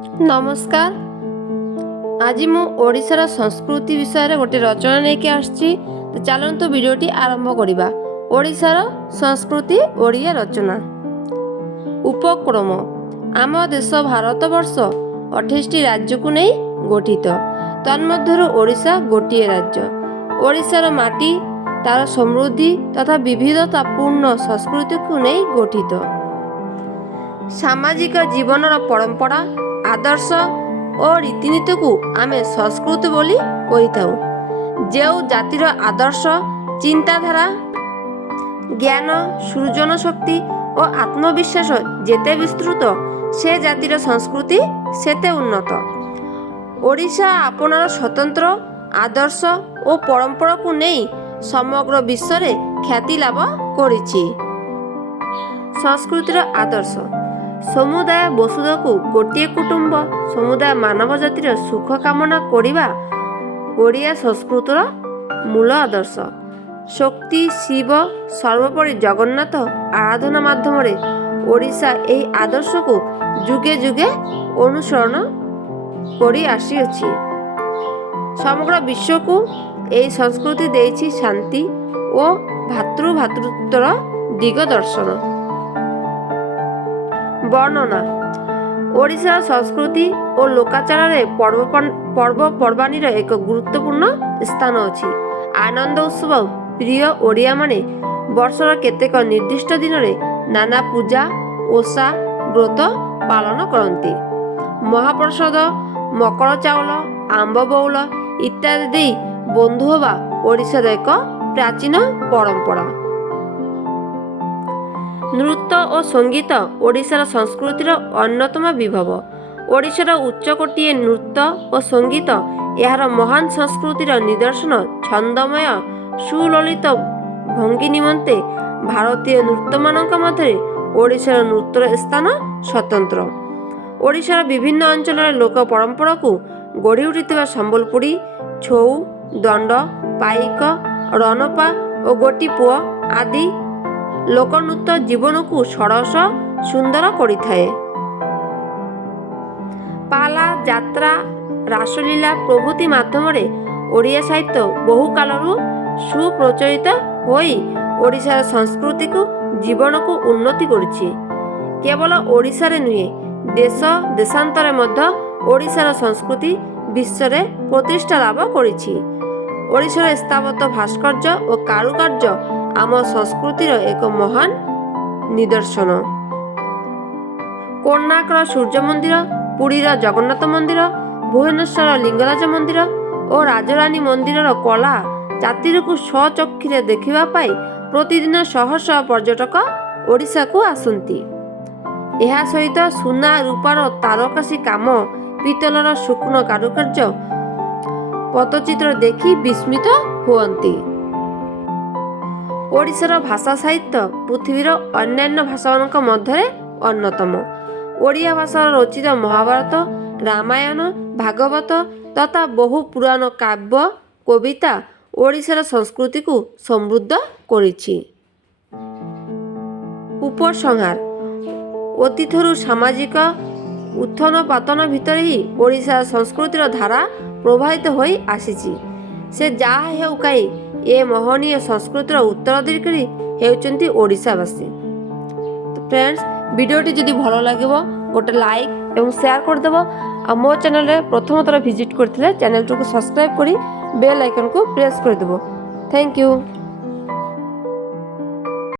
नमस्कार। आज मु ओडिशार संस्कृति विषय गोटे रचना लेके आसछि। तो चलतु वीडियोटी आरंभ करिबा। ओडिशार संस्कृति ओडिया रचना। उपक्रम। आम देश भारतवर्ष 28टी राज्य को नहीं गठित। तन्मध्यरु ओडिशा गोटिए राज्य। ओडिशार माटी तार समृद्धि तथा विविधतापूर्ण संस्कृति को नहीं गठित। सामाजिक जीवनर परंपरा आदर्श और रीतिनीति को आमे संस्कृति बोली कही थाउ। जो जातिर आदर्श चिंताधारा ज्ञान सृजन शक्ति और आत्मविश्वास जेते विस्तृत से जातिर संस्कृति सेते उन्नत। ओडिशा आपनार स्वतंत्र आदर्श और परंपरा को नहीं समग्र विश्व रे ख्याति लाभ करिछि। संस्कृतिर आदर्श समुदाय वसुधा को गोटे कुटुंब समुदाय मानव जातिर सुख कामना करिबा ओडिया संस्कृतिर मूल आदर्श। शक्ति शिव सर्वोपरि जगन्नाथ आराधना माध्यम ओडिशा एही आदर्श को जुगे जुगे अनुसरण करि आसीअछि। समग्र विश्व को एही संस्कृति देछि शांति और भातृत्वर दिग दर्शन। वर्णना। ओडिशार संस्कृति और लोकाचार रे पर्वपर्वाणीर एक गुरुत्वपूर्ण स्थान अछि। आनंद उत्सव प्रिय ओडिया माने वर्षर केतेक निर्दिष्ट दिन रे नाना पूजा ओषा व्रत पालन करती। महाप्रसाद मकर चाउल आंब बौल इत्यादि देई बंधु हवा ओडिशार एक प्राचीन परंपरा। नृत्य और संगीत ओडिशार संस्कृतिर अन्यतम विभव। ओडिशार उच्चकोटीय नृत्य और संगीत यार महान संस्कृतिर निदर्शन। छंदमय सुललित भंगी निमंते भारतीय नृत्य मानक मध्य ओडिशार नृत्यर स्थान स्वतंत्र। ओडिशार विभिन्न अंचल लोक परंपरा को गढ़ी उठिथिबा संबलपुरी छौ दंड पाइक रनपा और गोटीपुआ आदि लोकनृत्य जीवन को सरस सुंदर करिथाए। पाला यात्रा रासलीला प्रभृति माध्यम ओडिया साहित्य बहु कालरू सुप्रचलित होई ओडिशार संस्कृति को जीवन को उन्नति करिछि। केवल ओडिशा रे नुहे देश देशांतरे मध्य ओडिशार संस्कृति विश्व रे प्रतिष्ठा लाभ करिछि। ओडिशार स्थापत्य भास्कर्य और कारुकार्य आम संस्कृतिर एक महान निदर्शन। कोणार्कर सूर्य मंदिर पुरीर जगन्नाथ मंदिर भुवनेश्वर लिंगराज मंदिर और राजरानी मंदिर कला जातिर को स्वचक्षुरे देखिबा पाई प्रतिदिन शह शह पर्यटक ओडिशा को आसंती। एहा सहित सुना रूपार तारकासी काम पितलर सूक्ष्म कारुकार्य पट्टचित्र देखि विस्मित हुअन्ति। ओडिशार भाषा साहित्य पृथ्वीर अन्यान्य भाषामानक मध्य अन्यतम। ओडिया भाषा रचित महाभारत रामायण भागवत तथा बहु पुराण काव्य कविता ओडिशार संस्कृति को समृद्ध करिछि। उपसंहार। अतीतरू सामाजिक उत्थान पतन भितर ही ओडिशार संस्कृतिर धारा प्रभावित होई आसीछि। से जहा हेउ काई ए महनीय संस्कृतिर उत्तराधिकारी हेउचंती ओडिशावासी। तो फ्रेंड्स वीडियोटी जदि भल लागिबो गोटे लाइक एवं शेयर कर देबो। आ मो चैनल रे प्रथम थर विजिट करथिले चैनल को सब्सक्राइब करी बेल आइकन को प्रेस कर देबो। Thank you.